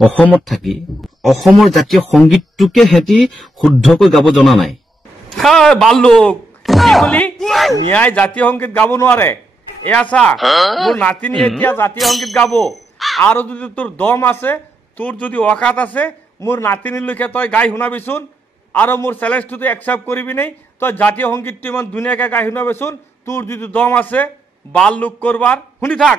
অসমত থাকি অসমৰ জাতীয় সংগীতটোকে হেতি শুদ্ধকৈ গাব জনা নাই বাল্লুক কি কলি নিয়াই জাতীয় সংগীত গাব নোৱাৰে এয়া চা মোৰ নাতিনি এতিয়া জাতীয় সংগীত গাব আৰু যদি তোৰ দম আছে তোৰ যদি ওকাত আছে মোৰ নাতিনিৰ লৈকে তই গাই শুনাবিচোন আৰু মোৰ চ্যালেঞ্জটো তুই একসেপ্ট কৰিবি নাই তই জাতীয় সংগীতটো ইমান ধুনীয়াকৈ গাই শুনাবিচোন তোৰ যদি দম আছে বাল্লুক কৰবাৰ শুনি থাক